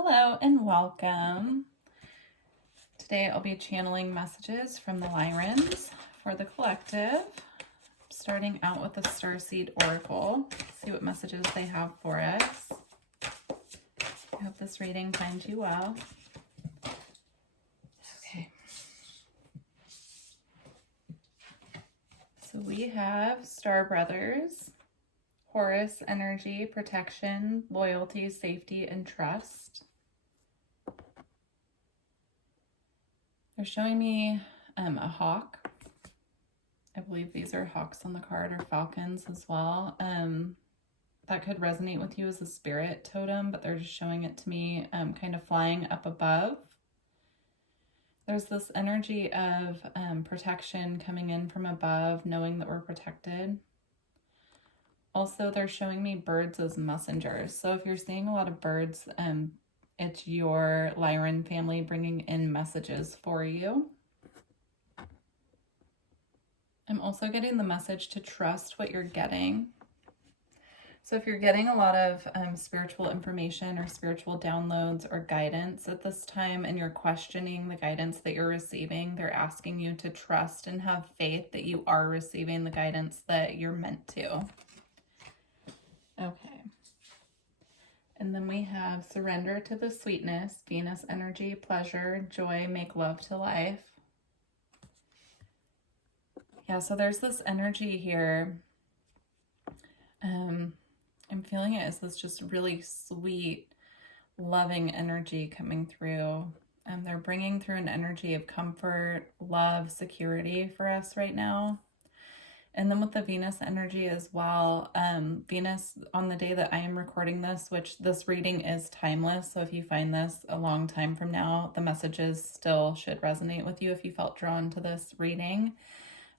Hello and welcome. Today I'll be channeling messages from the Lyrans for the collective, starting out with the Starseed Oracle. See what messages they have for us. I hope this reading finds you well. Okay. So we have Star Brothers, Horus energy, protection, loyalty, safety, and trust. They're showing me a hawk. I believe these are hawks on the card, or falcons as well. That could resonate with you as a spirit totem, but they're just showing it to me kind of flying up above. There's this energy of protection coming in from above, knowing that we're protected. Also, they're showing me birds as messengers. So if you're seeing a lot of birds, it's your Lyran family bringing in messages for you. I'm also getting the message to trust what you're getting. So if you're getting a lot of spiritual information or spiritual downloads or guidance at this time and you're questioning the guidance that you're receiving, they're asking you to trust and have faith that you are receiving the guidance that you're meant to. Okay. And then we have surrender to the sweetness, Venus energy, pleasure, joy, make love to life. Yeah, so there's this energy here. I'm feeling it as this just really sweet, loving energy coming through. They're bringing through an energy of comfort, love, security for us right now. And then with the Venus energy as well, Venus on the day that I am recording this, which this reading is timeless. So if you find this a long time from now, the messages still should resonate with you if you felt drawn to this reading.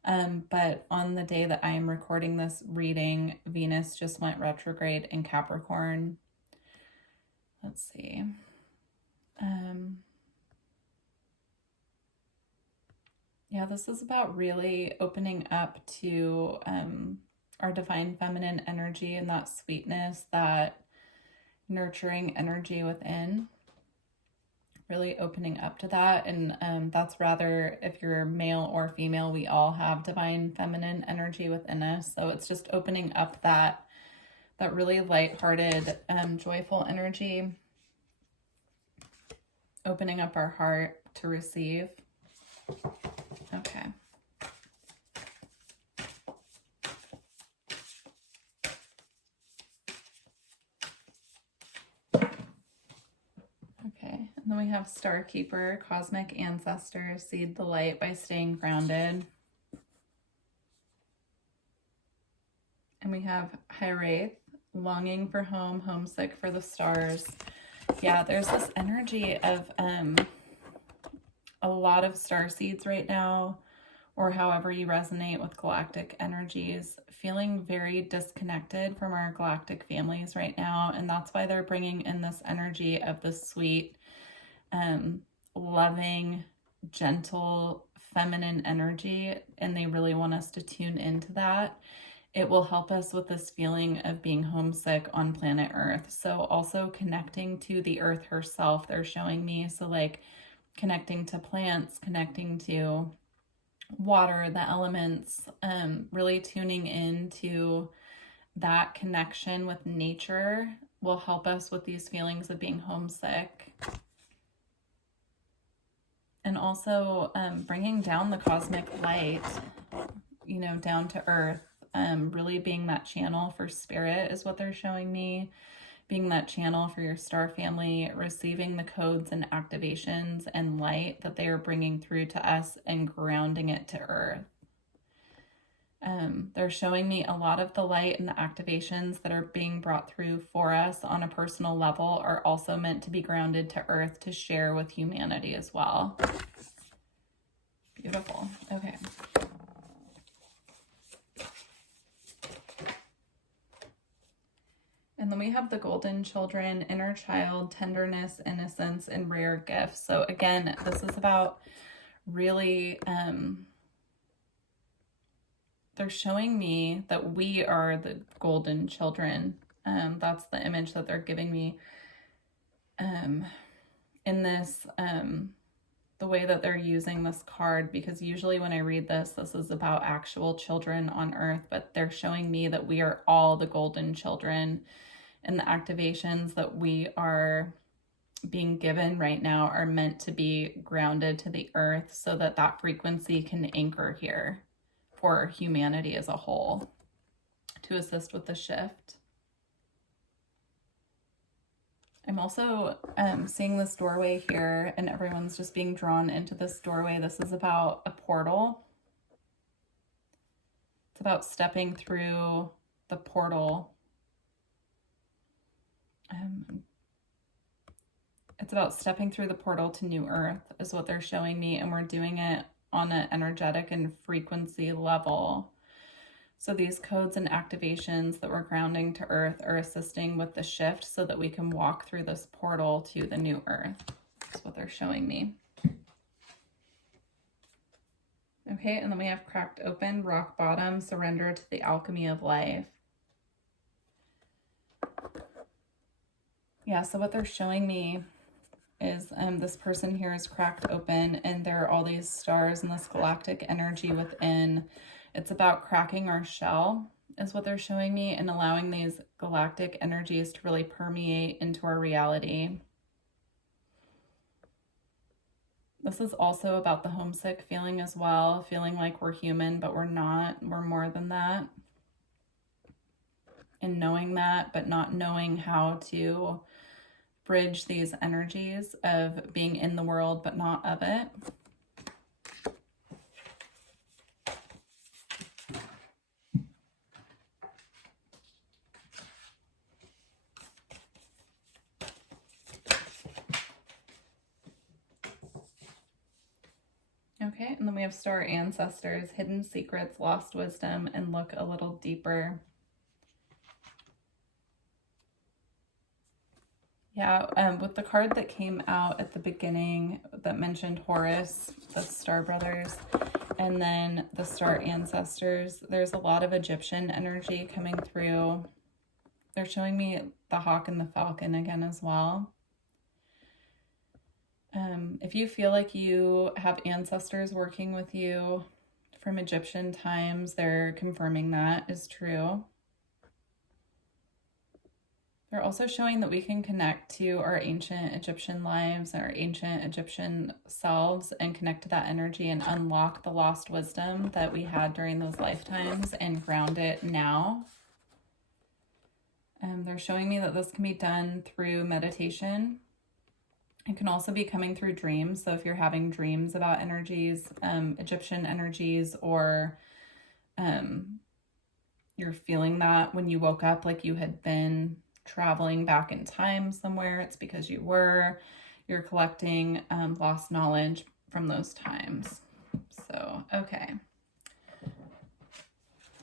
But on the day that I am recording this reading, Venus just went retrograde in Capricorn. Let's see. Yeah, this is about really opening up to our divine feminine energy and that sweetness, that nurturing energy within. Really opening up to that. And that's rather, if you're male or female, we all have divine feminine energy within us. So it's just opening up that really lighthearted, joyful energy. Opening up our heart to receive. Okay. Okay, and then we have Star Keeper, Cosmic Ancestor, seed the light by staying grounded. And we have High Wraith, longing for home, homesick for the stars. Yeah, there's this energy of a lot of star seeds right now, or however you resonate with galactic energies, feeling very disconnected from our galactic families right now. And that's why they're bringing in this energy of the sweet, loving, gentle, feminine energy. And they really want us to tune into that. It will help us with this feeling of being homesick on planet Earth. So also connecting to the Earth herself, they're showing me. So like connecting to plants, connecting to water, the elements, really tuning into that connection with nature will help us with these feelings of being homesick. And also bringing down the cosmic light, you know, down to earth, really being that channel for spirit is what they're showing me. Being that channel for your star family, receiving the codes and activations and light that they are bringing through to us and grounding it to earth. They're showing me a lot of the light and the activations that are being brought through for us on a personal level are also meant to be grounded to earth to share with humanity as well. Beautiful. Okay. And then we have the golden children, inner child, tenderness, innocence, and rare gifts. So again, this is about really, they're showing me that we are the golden children. That's the image that they're giving me. in this, the way that they're using this card, because usually when I read this, this is about actual children on Earth, but they're showing me that we are all the golden children, and the activations that we are being given right now are meant to be grounded to the Earth so that that frequency can anchor here for humanity as a whole to assist with the shift. I'm also seeing this doorway here, and everyone's just being drawn into this doorway. This is about a portal. It's about stepping through the portal. It's about stepping through the portal to New Earth is what they're showing me, and we're doing it on an energetic and frequency level. So these codes and activations that we're grounding to Earth are assisting with the shift so that we can walk through this portal to the New Earth. That's what they're showing me. Okay, and then we have cracked open, rock bottom, surrender to the alchemy of life. Yeah, so what they're showing me is this person here is cracked open, and there are all these stars and this galactic energy within. It's about cracking our shell is what they're showing me, and allowing these galactic energies to really permeate into our reality. This is also about the homesick feeling as well, feeling like we're human, but we're not. We're more than that. And knowing that, but not knowing how to bridge these energies of being in the world, but not of it. Okay, and then we have star ancestors, hidden secrets, lost wisdom, and look a little deeper. Yeah, with the card that came out at the beginning that mentioned Horus, the star brothers, and then the star ancestors, there's a lot of Egyptian energy coming through. They're showing me the hawk and the falcon again as well. If you feel like you have ancestors working with you from Egyptian times, they're confirming that is true. They're also showing that we can connect to our ancient Egyptian lives, our ancient Egyptian selves, and connect to that energy and unlock the lost wisdom that we had during those lifetimes and ground it now. They're showing me that this can be done through meditation. It can also be coming through dreams. So if you're having dreams about energies, Egyptian energies, or you're feeling that when you woke up like you had been traveling back in time somewhere, it's because you're collecting lost knowledge from those times. So, okay.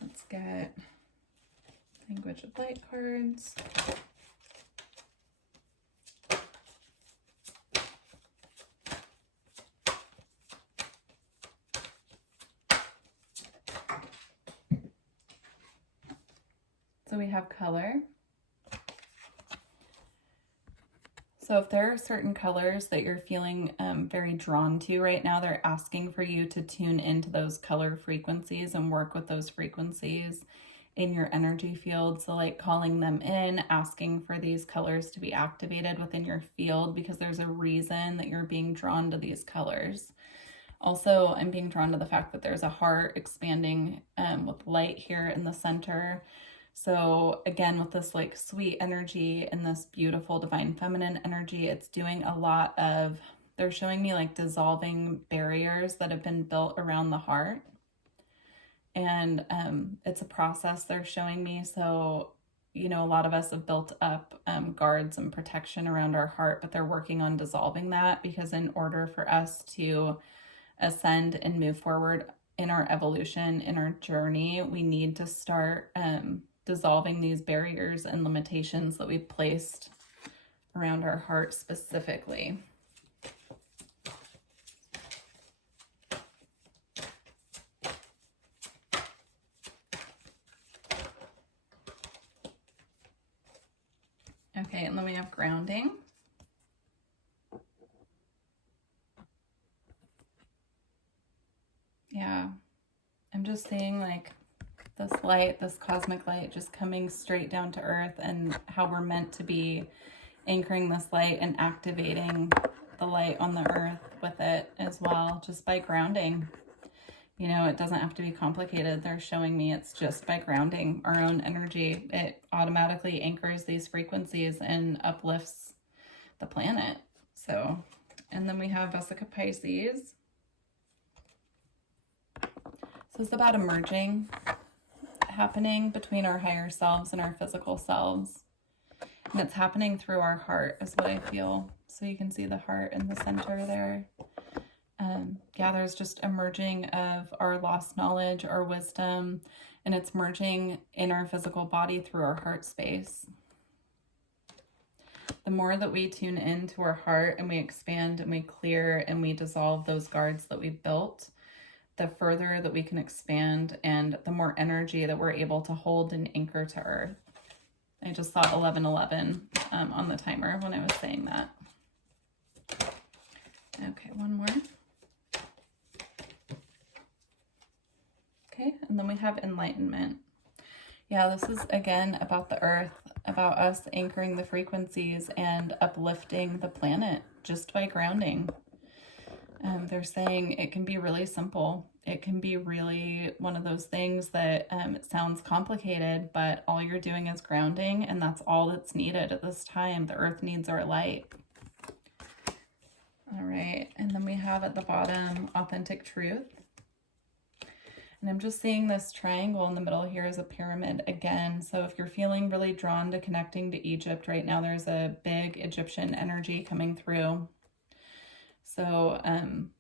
Let's get language of light cards. So we have color. So if there are certain colors that you're feeling very drawn to right now, they're asking for you to tune into those color frequencies and work with those frequencies in your energy field. So like calling them in, asking for these colors to be activated within your field, because there's a reason that you're being drawn to these colors. Also, I'm being drawn to the fact that there's a heart expanding with light here in the center. So again, with this like sweet energy and this beautiful divine feminine energy, it's doing a lot of, they're showing me like dissolving barriers that have been built around the heart. And it's a process they're showing me. So, you know, a lot of us have built up guards and protection around our heart, but they're working on dissolving that, because in order for us to ascend and move forward in our evolution, in our journey, we need to start dissolving these barriers and limitations that we've placed around our heart specifically. Okay, and then we have grounding. just seeing like this light, this cosmic light just coming straight down to earth, and how we're meant to be anchoring this light and activating the light on the earth with it as well, just by grounding. You know, it doesn't have to be complicated. They're showing me it's just by grounding our own energy. It automatically anchors these frequencies and uplifts the planet. So, and then we have Vesica Pisces. So it's about emerging, happening between our higher selves and our physical selves. And it's happening through our heart is what I feel. So you can see the heart in the center there. Yeah, there's just emerging of our lost knowledge, our wisdom, and it's merging in our physical body through our heart space. The more that we tune into our heart and we expand and we clear and we dissolve those guards that we've built, the further that we can expand and the more energy that we're able to hold and anchor to earth. I just saw 1111 on the timer when I was saying that. Okay, one more. Okay, and then we have Enlightenment. Yeah, this is again about the earth, about us anchoring the frequencies and uplifting the planet just by grounding. They're saying it can be really simple. It can be really one of those things that it sounds complicated, but all you're doing is grounding, and that's all that's needed at this time. The earth needs our light. All right, and then we have at the bottom, Authentic Truth. And I'm just seeing this triangle in the middle here as a pyramid again. So if you're feeling really drawn to connecting to Egypt right now, there's a big Egyptian energy coming through. So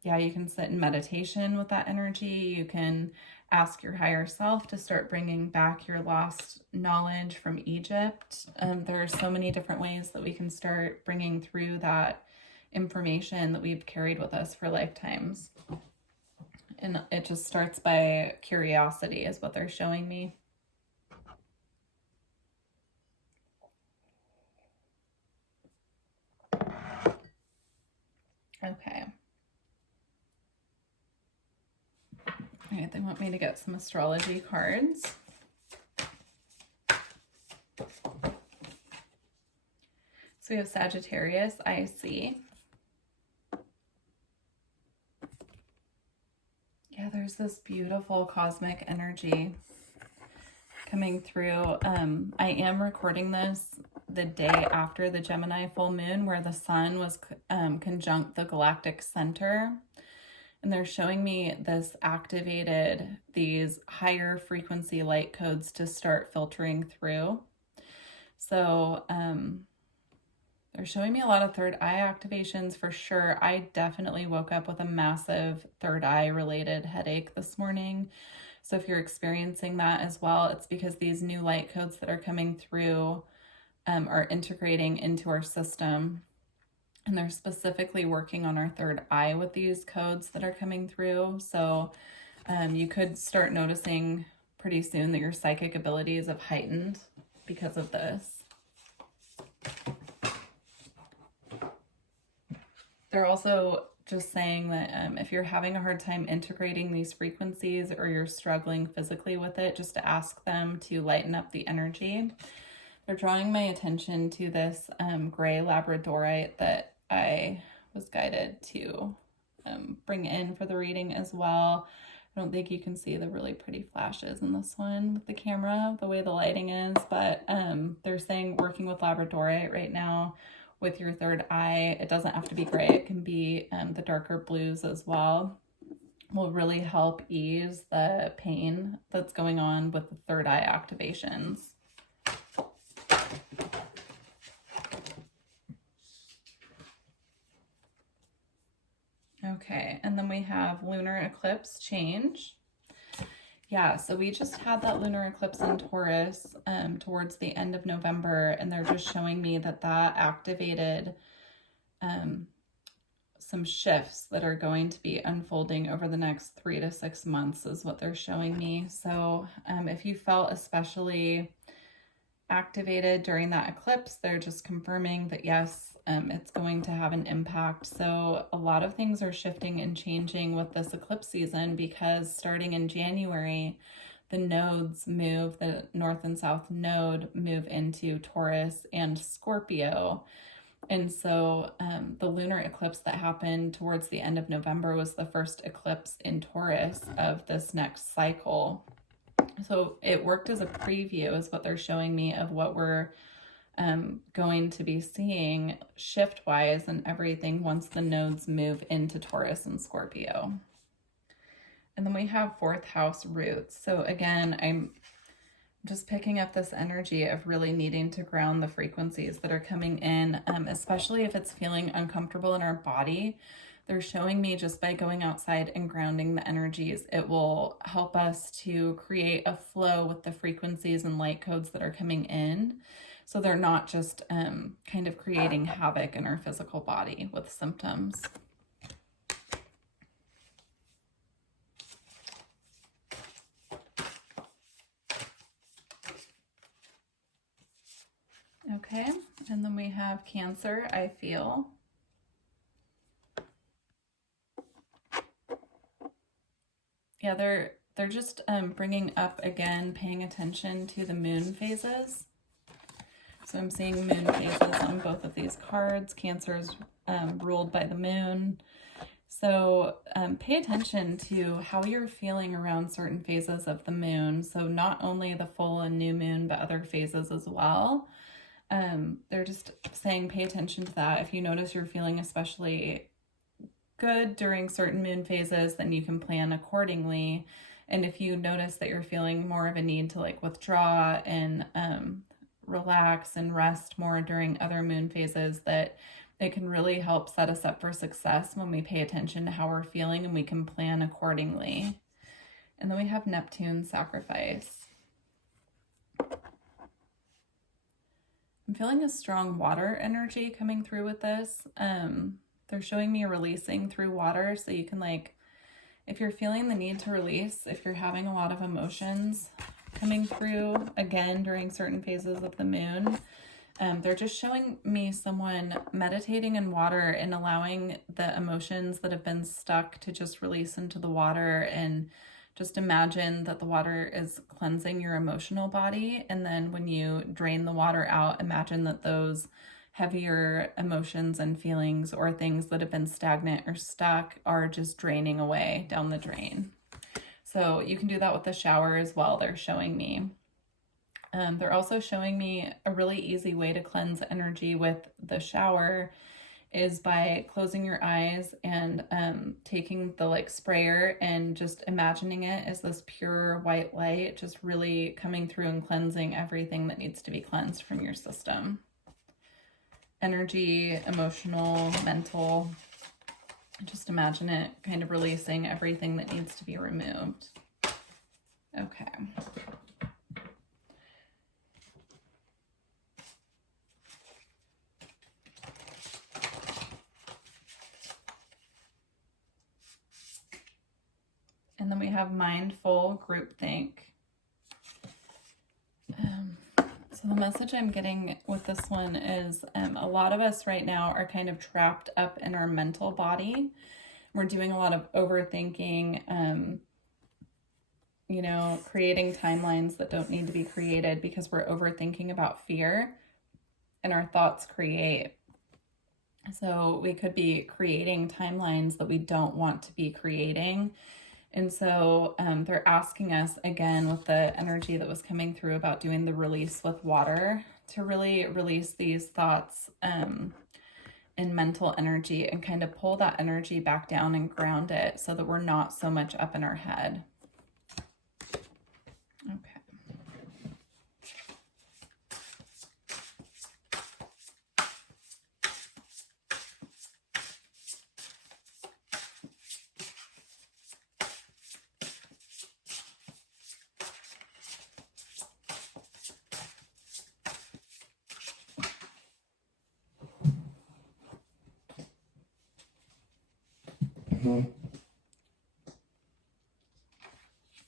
yeah, you can sit in meditation with that energy. You can ask your higher self to start bringing back your lost knowledge from Egypt. There are so many different ways that we can start bringing through that information that we've carried with us for lifetimes. And it just starts by curiosity is what they're showing me. Okay. All right, they want me to get some astrology cards. So we have Sagittarius, I see. Yeah, there's this beautiful cosmic energy coming through. I am recording this the day after the Gemini full moon, where the sun was conjunct the galactic center. And they're showing me this activated, these higher frequency light codes to start filtering through. So they're showing me a lot of third eye activations for sure. I definitely woke up with a massive third eye related headache this morning. So if you're experiencing that as well, it's because these new light codes that are coming through are integrating into our system. And they're specifically working on our third eye with these codes that are coming through. So you could start noticing pretty soon that your psychic abilities have heightened because of this. They're also just saying that if you're having a hard time integrating these frequencies or you're struggling physically with it, just to ask them to lighten up the energy. They're drawing my attention to this gray Labradorite that I was guided to bring in for the reading as well. I don't think you can see the really pretty flashes in this one with the camera, the way the lighting is, but they're saying working with Labradorite right now with your third eye, it doesn't have to be gray, it can be the darker blues as well, will really help ease the pain that's going on with the third eye activations. Okay, and then we have Lunar Eclipse change. Yeah, so we just had that lunar eclipse in Taurus towards the end of November, and they're just showing me that that activated some shifts that are going to be unfolding over the next 3 to 6 months is what they're showing me. So if you felt especially activated during that eclipse. They're just confirming that yes, it's going to have an impact. So a lot of things are shifting and changing with this eclipse season, because starting in January, the nodes move, the north and south node move into Taurus and Scorpio. And so the lunar eclipse that happened towards the end of November was the first eclipse in Taurus of this next cycle. So it worked as a preview, is what they're showing me, of what we're going to be seeing shift-wise and everything once the nodes move into Taurus and Scorpio. And then we have fourth house roots. So again, I'm just picking up this energy of really needing to ground the frequencies that are coming in, especially if it's feeling uncomfortable in our body. They're showing me just by going outside and grounding the energies, it will help us to create a flow with the frequencies and light codes that are coming in. So they're not just kind of creating havoc in our physical body with symptoms. Okay, and then we have Cancer, I feel. Yeah, they're just bringing up again, paying attention to the moon phases. So I'm seeing moon phases on both of these cards. Cancer is ruled by the moon. So pay attention to how you're feeling around certain phases of the moon. So not only the full and new moon, but other phases as well. They're just saying pay attention to that. If you notice you're feeling especially good during certain moon phases, then you can plan accordingly. And if you notice that you're feeling more of a need to like withdraw and relax and rest more during other moon phases, that it can really help set us up for success when we pay attention to how we're feeling and we can plan accordingly. And then we have Neptune, sacrifice. I'm feeling a strong water energy coming through with this. They're showing me releasing through water. So you can, like, if you're feeling the need to release, if you're having a lot of emotions coming through again during certain phases of the moon, they're just showing me someone meditating in water and allowing the emotions that have been stuck to just release into the water. And just imagine that the water is cleansing your emotional body. And then when you drain the water out, imagine that those heavier emotions and feelings or things that have been stagnant or stuck are just draining away down the drain. So you can do that with the shower as well, they're showing me. They're also showing me a really easy way to cleanse energy with the shower is by closing your eyes and taking the like sprayer and just imagining it as this pure white light, just really coming through and cleansing everything that needs to be cleansed from your system. Energy, emotional, mental. Just imagine it kind of releasing everything that needs to be removed. Okay. And then we have mindful groupthink. So the message I'm getting with this one is a lot of us right now are kind of trapped up in our mental body. We're doing a lot of overthinking, you know, creating timelines that don't need to be created because we're overthinking about fear, and our thoughts create. So we could be creating timelines that we don't want to be creating. And so they're asking us again with the energy that was coming through about doing the release with water to really release these thoughts and mental energy and kind of pull that energy back down and ground it so that we're not so much up in our head. Okay.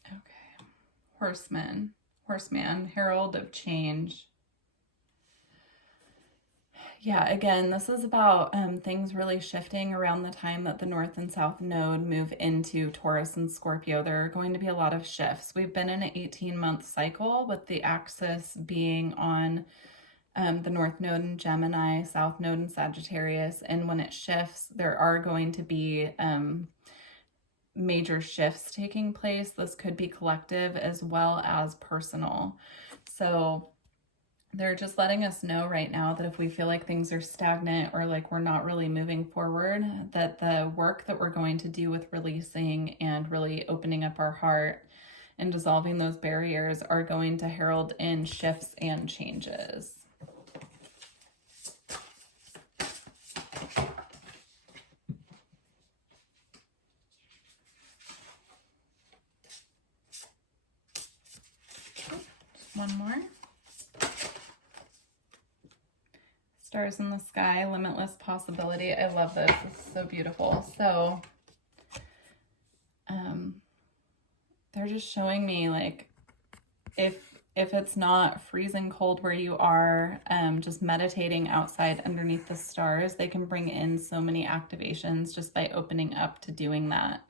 Okay. Horseman, herald of change. Yeah, again, this is about things really shifting around the time that the North and South Node move into Taurus and Scorpio. There are going to be a lot of shifts. We've been in an 18-month cycle with the axis being on the North Node in Gemini, South Node in Sagittarius. And when it shifts, there are going to be major shifts taking place. This could be collective as well as personal. So they're just letting us know right now that if we feel like things are stagnant or like we're not really moving forward, that the work that we're going to do with releasing and really opening up our heart and dissolving those barriers are going to herald in shifts and changes. One more. Stars in the sky, limitless possibility. I love this. This is so beautiful. So they're just showing me, like, if it's not freezing cold where you are, just meditating outside underneath the stars, they can bring in so many activations just by opening up to doing that.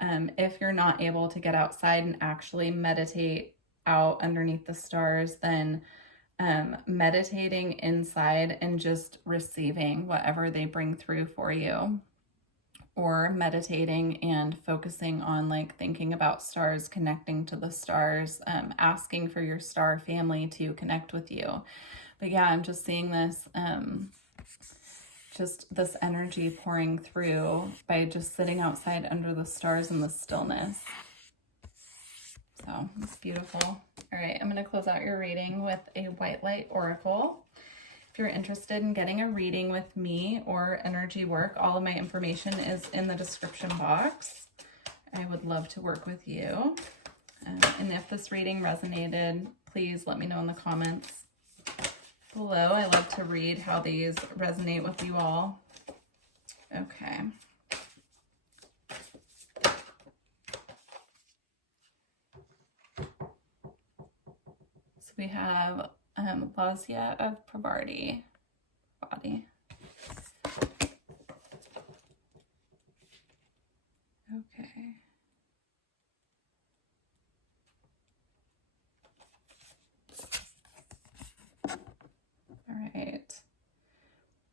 If you're not able to get outside and actually meditate out underneath the stars, then meditating inside and just receiving whatever they bring through for you, or meditating and focusing on like thinking about stars, connecting to the stars, asking for your star family to connect with you. But yeah, I'm just seeing this, just this energy pouring through by just sitting outside under the stars in the stillness. So it's beautiful. All right, I'm going to close out your reading with a white light oracle. If you're interested in getting a reading with me or energy work, all of my information is in the description box. I would love to work with you. And if this reading resonated, please let me know in the comments below. I love to read how these resonate with you all. Okay. So we have Lazia of Pravarti body. Okay. All right.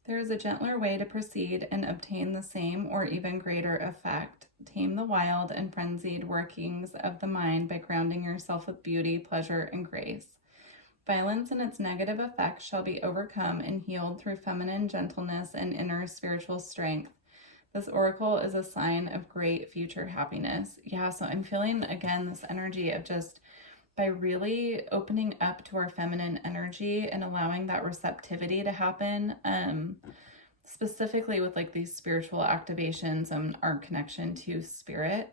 There is a gentler way to proceed and obtain the same or even greater effect. Tame the wild and frenzied workings of the mind by grounding yourself with beauty, pleasure, and grace. Violence and its negative effects shall be overcome and healed through feminine gentleness and inner spiritual strength. This oracle is a sign of great future happiness. Yeah, so I'm feeling, again, this energy of just by really opening up to our feminine energy and allowing that receptivity to happen, specifically with like these spiritual activations and our connection to spirit,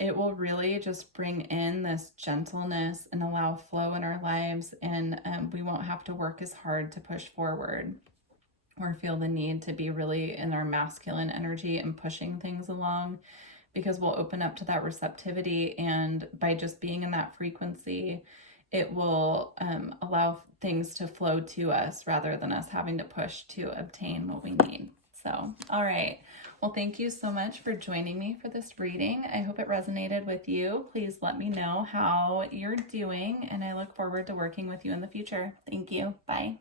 it will really just bring in this gentleness and allow flow in our lives, and we won't have to work as hard to push forward or feel the need to be really in our masculine energy and pushing things along, because we'll open up to that receptivity, and by just being in that frequency, it will allow things to flow to us rather than us having to push to obtain what we need. So, all right. Well, thank you so much for joining me for this reading. I hope it resonated with you. Please let me know how you're doing, and I look forward to working with you in the future. Thank you. Bye.